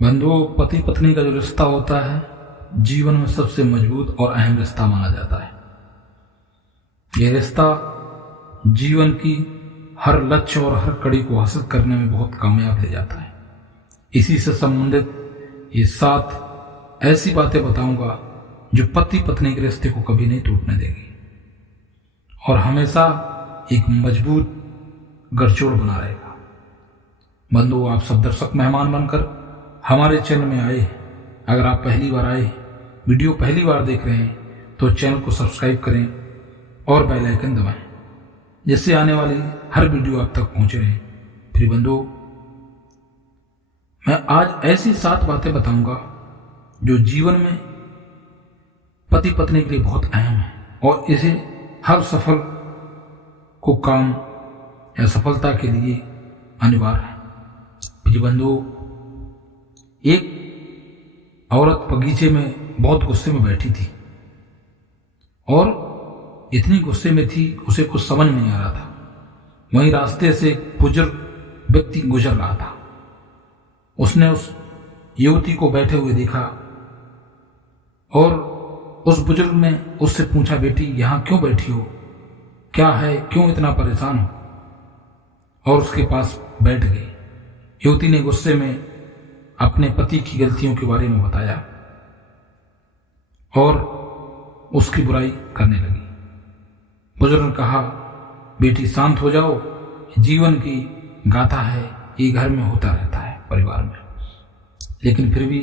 बंधुओं, पति पत्नी का जो रिश्ता होता है जीवन में सबसे मजबूत और अहम रिश्ता माना जाता है। यह रिश्ता जीवन की हर लक्ष्य और हर कड़ी को हासिल करने में बहुत कामयाब ले जाता है। इसी से संबंधित ये 7 ऐसी बातें बताऊंगा जो पति पत्नी के रिश्ते को कभी नहीं टूटने देगी और हमेशा एक मजबूत गठजोड़ बना रहेगा। बंधुओं, आप सब दर्शक मेहमान बनकर हमारे चैनल में आए। अगर आप पहली बार आए, वीडियो पहली बार देख रहे हैं तो चैनल को सब्सक्राइब करें और बेल आइकन दबाएं, जिससे आने वाली हर वीडियो आप तक पहुंच रहे। प्रिय बंधुओं, मैं आज ऐसी 7 बातें बताऊंगा जो जीवन में पति पत्नी के लिए बहुत अहम है और इसे हर सफल को काम या सफलता के लिए अनिवार्य है। प्रिय बंधुओं, एक औरत बगीचे में बहुत गुस्से में बैठी थी और इतनी गुस्से में थी उसे कुछ समझ नहीं आ रहा था। वहीं रास्ते से एक बुजुर्ग व्यक्ति गुजर रहा था। उसने उस युवती को बैठे हुए देखा और उस बुजुर्ग ने उससे पूछा, बेटी यहां क्यों बैठी हो, क्या है, क्यों इतना परेशान हो? और उसके पास बैठ गई। युवती ने गुस्से में अपने पति की गलतियों के बारे में बताया और उसकी बुराई करने लगी। बुजुर्ग ने कहा, बेटी शांत हो जाओ, जीवन की गाथा है, ये घर में होता रहता है, परिवार में। लेकिन फिर भी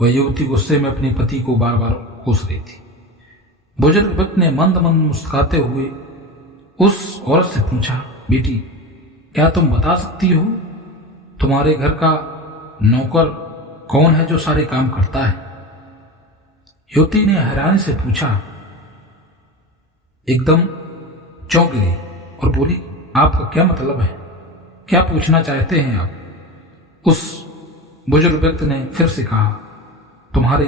वह युवती गुस्से में अपने पति को बार बार कोस रही थी। बुजुर्ग व्यक्ति ने मंद मंद मुस्कुराते हुए उस औरत से पूछा, बेटी क्या तुम बता सकती हो तुम्हारे घर का नौकर कौन है जो सारे काम करता है? युवती ने हैरानी से पूछा, एकदम चौंक गई और बोली, आपका क्या मतलब है, क्या पूछना चाहते हैं आप? उस बुजुर्ग व्यक्ति ने फिर से कहा, तुम्हारे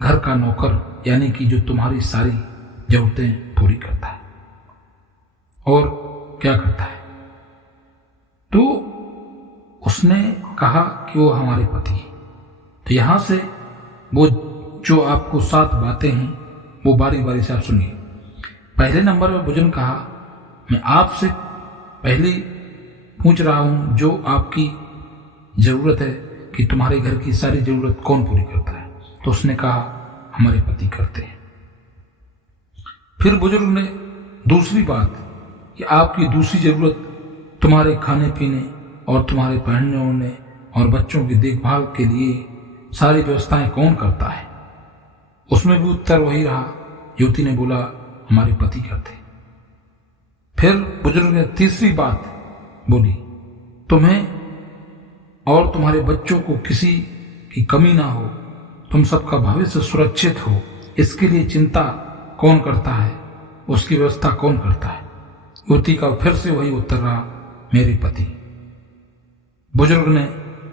घर का नौकर यानी कि जो तुम्हारी सारी जरूरतें पूरी करता है। और क्या करता है? तो उसने कहा कि वो हमारे पति हैं। तो यहां से वो जो आपको 7 बातें हैं वो बारी बारी से आप सुनिए। पहले नंबर पर बुजुर्ग कहा, मैं आपसे पहले पूछ रहा हूं जो आपकी जरूरत है कि तुम्हारे घर की सारी जरूरत कौन पूरी करता है? तो उसने कहा, हमारे पति करते हैं। फिर बुजुर्ग ने दूसरी बात कि आपकी दूसरी जरूरत तुम्हारे खाने पीने और तुम्हारे पहनने ओढ़ने और बच्चों की देखभाल के लिए सारी व्यवस्थाएं कौन करता है? उसमें भी उत्तर वही रहा। युवती ने बोला, हमारे पति करते। फिर बुजुर्ग ने तीसरी बात बोली, तुम्हें और तुम्हारे बच्चों को किसी की कमी ना हो, तुम सबका भविष्य सुरक्षित हो, इसके लिए चिंता कौन करता है, उसकी व्यवस्था कौन करता है? युवती का फिर से वही उत्तर रहा, मेरे पति। बुजुर्ग ने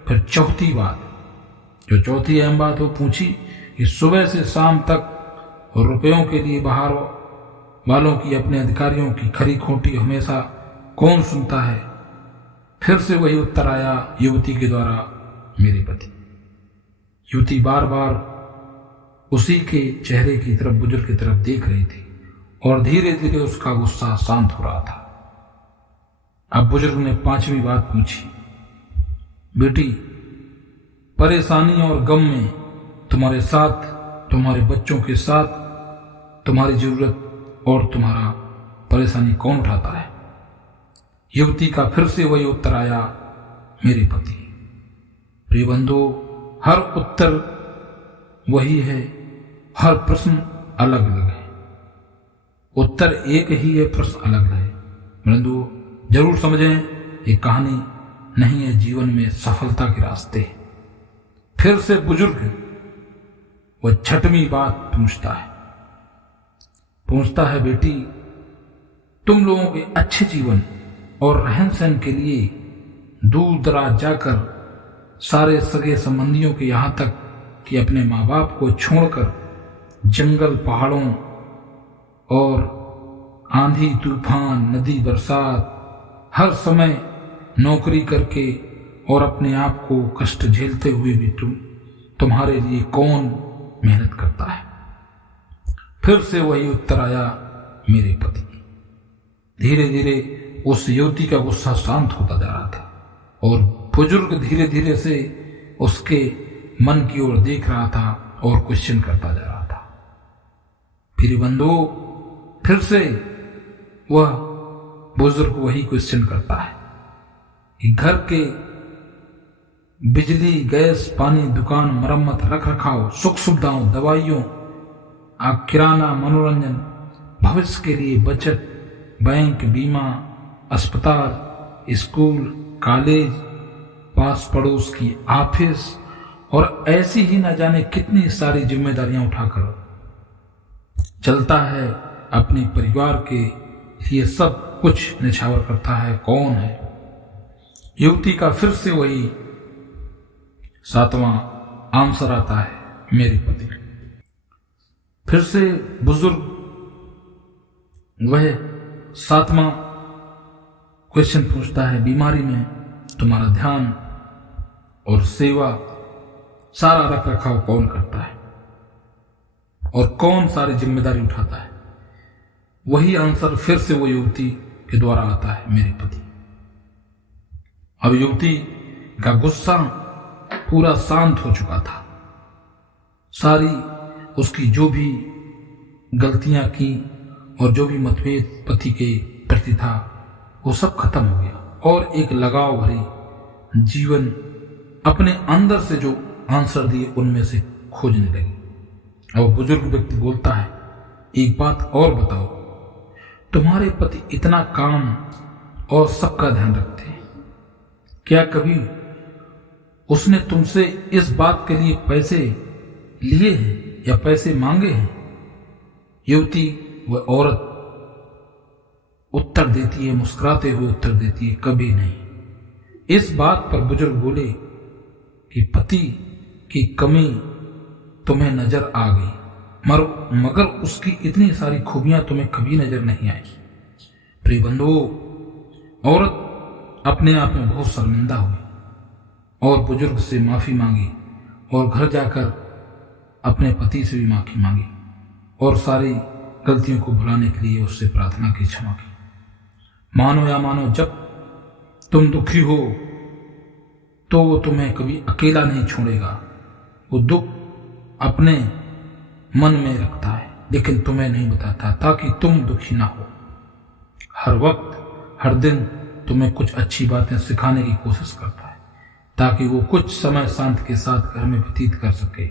फिर चौथी बात, जो चौथी अहम बात वो पूछी कि सुबह से शाम तक रुपयों के लिए बाहर वालों की, अपने अधिकारियों की खरी खोटी हमेशा कौन सुनता है? फिर से वही उत्तर आया युवती के द्वारा, मेरे पति। युवती बार बार उसी के चेहरे की तरफ, बुजुर्ग की तरफ देख रही थी और धीरे धीरे उसका गुस्सा शांत हो रहा था। अब बुजुर्ग ने 5वीं बात पूछी, बेटी परेशानी और गम में तुम्हारे साथ, तुम्हारे बच्चों के साथ तुम्हारी जरूरत और तुम्हारा परेशानी कौन उठाता है? युवती का फिर से वही उत्तर आया, मेरे पति। प्रिय बंधु, हर उत्तर वही है, हर प्रश्न अलग अलग है। उत्तर एक ही है, प्रश्न अलग है। बंधु जरूर समझें, ये कहानी नहीं है जीवन में सफलता के रास्ते। फिर से बुजुर्ग वह 6वीं बात पूछता है, बेटी तुम लोगों के अच्छे जीवन और रहन सहन के लिए दूर दराज जाकर सारे सगे संबंधियों के यहां तक कि अपने माँ बाप को छोड़कर जंगल, पहाड़ों और आंधी तूफान, नदी, बरसात, हर समय नौकरी करके और अपने आप को कष्ट झेलते हुए भी तुम्हारे लिए कौन मेहनत करता है? फिर से वही उत्तर आया, मेरे पति। धीरे धीरे उस युवती का गुस्सा शांत होता जा रहा था और बुजुर्ग धीरे धीरे से उसके मन की ओर देख रहा था और क्वेश्चन करता जा रहा था। फिर बंधु, फिर से वह बुजुर्ग वही क्वेश्चन करता है कि घर के बिजली, गैस, पानी, दुकान, मरम्मत, रख रखाव, सुख सुविधाओं, दवाइयों, किराना, मनोरंजन, भविष्य के लिए बचत, बैंक, बीमा, अस्पताल, स्कूल, कॉलेज, पास पड़ोस की ऑफिस और ऐसी ही न जाने कितनी सारी जिम्मेदारियां उठाकर चलता है। अपने परिवार के लिए सब कुछ निछावर करता है। कौन है? युवती का फिर से वही 7वां आंसर आता है, मेरे पति। फिर से बुजुर्ग वह 7वां क्वेश्चन पूछता है, बीमारी में तुम्हारा ध्यान और सेवा, सारा रख रखाव कौन करता है और कौन सारी जिम्मेदारी उठाता है? वही आंसर फिर से वो युवती के द्वारा आता है, मेरे पति। अब युवती का गुस्सा पूरा शांत हो चुका था। सारी उसकी जो भी गलतियां की और जो भी मतभेद पति के प्रति था वो सब खत्म हो गया और एक लगाव भरी जीवन अपने अंदर से जो आंसर दिए उनमें से खोजने लगी। और बुजुर्ग व्यक्ति बोलता है, एक बात और बताओ, तुम्हारे पति इतना काम और सबका ध्यान रखते हैं, क्या कभी उसने तुमसे इस बात के लिए पैसे लिए हैं या पैसे मांगे हैं? युवती वह औरत उत्तर देती है, मुस्कुराते हुए उत्तर देती है, कभी नहीं। इस बात पर बुजुर्ग बोले कि पति की कमी तुम्हें नजर आ गई, मगर उसकी इतनी सारी खूबियां तुम्हें कभी नजर नहीं आई। प्रिय बंधुओं, औरत अपने आप में बहुत शर्मिंदा हुई और बुजुर्ग से माफी मांगी और घर जाकर अपने पति से भी माफी मांगी और सारी गलतियों को भुलाने के लिए उससे प्रार्थना की, क्षमा की। मानो या मानो, जब तुम दुखी हो तो वो तुम्हें कभी अकेला नहीं छोड़ेगा। वो दुख अपने मन में रखता है लेकिन तुम्हें नहीं बताता ताकि तुम दुखी ना हो। हर वक्त, हर दिन तुम्हें कुछ अच्छी बातें सिखाने की कोशिश करता है ताकि वो कुछ समय शांति के साथ घर में व्यतीत कर सके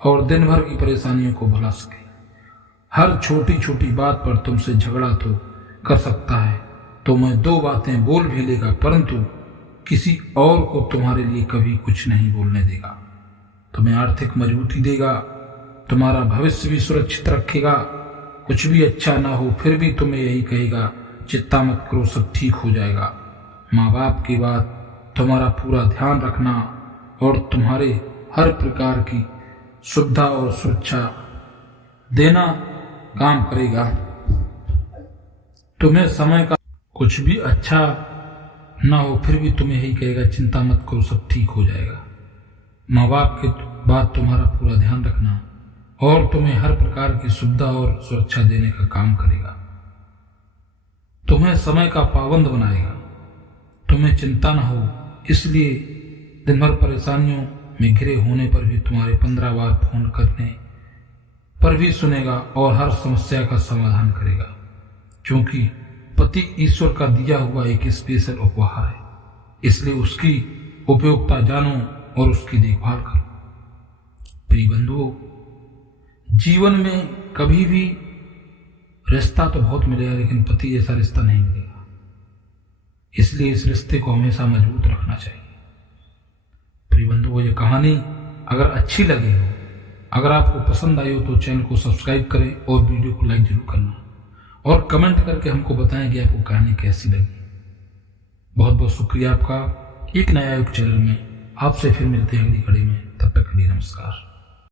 और दिन भर की परेशानियों को भुला सके। हर छोटी छोटी बात पर तुमसे झगड़ा तो कर सकता है, तुम्हें 2 बातें बोल भी लेगा, परंतु किसी और को तुम्हारे लिए कभी कुछ नहीं बोलने देगा। तुम्हें आर्थिक मजबूती देगा, तुम्हारा भविष्य भी सुरक्षित रखेगा। कुछ भी अच्छा ना हो फिर भी तुम्हें यही कहेगा, चिंता मत करो, सब ठीक हो जाएगा। माँ बाप की बात, तुम्हारा पूरा ध्यान रखना और तुम्हारे हर प्रकार की सुविधा और सुरक्षा देना काम करेगा। तुम्हें समय का कुछ भी अच्छा ना हो फिर भी तुम्हें यही कहेगा, चिंता मत करो, सब ठीक हो जाएगा। माँ बाप की बात, तुम्हारा पूरा ध्यान रखना और तुम्हें हर प्रकार की सुविधा और सुरक्षा देने का काम करेगा। तुम्हें समय का पाबंद बनाएगा, तुम्हें चिंता ना हो, इसलिए दिन भर परेशानियों में घिरे होने पर भी तुम्हारे 15 बार फोन करने पर भी सुनेगा और हर समस्या का समाधान करेगा, क्योंकि पति ईश्वर का दिया हुआ एक स्पेशल उपहार है। इसलिए उसकी उपयोगिता जानो और उसकी देखभाल करो। प्रिय बंधुओं, जीवन में कभी भी रिश्ता तो बहुत मिलेगा लेकिन पति जैसा रिश्ता नहीं मिलेगा। इसलिए इस रिश्ते को हमेशा मजबूत रखना चाहिए। प्रिय बंधुओं, ये कहानी अगर अच्छी लगी हो, अगर आपको पसंद आई हो तो चैनल को सब्सक्राइब करें और वीडियो को लाइक जरूर करना और कमेंट करके हमको बताएं कि आपको कहानी कैसी लगी। बहुत बहुत शुक्रिया आपका। एक नया यूट्यूब चैनल में आपसे फिर मिलते हैं अगली कड़ी में। तब तक के लिए नमस्कार।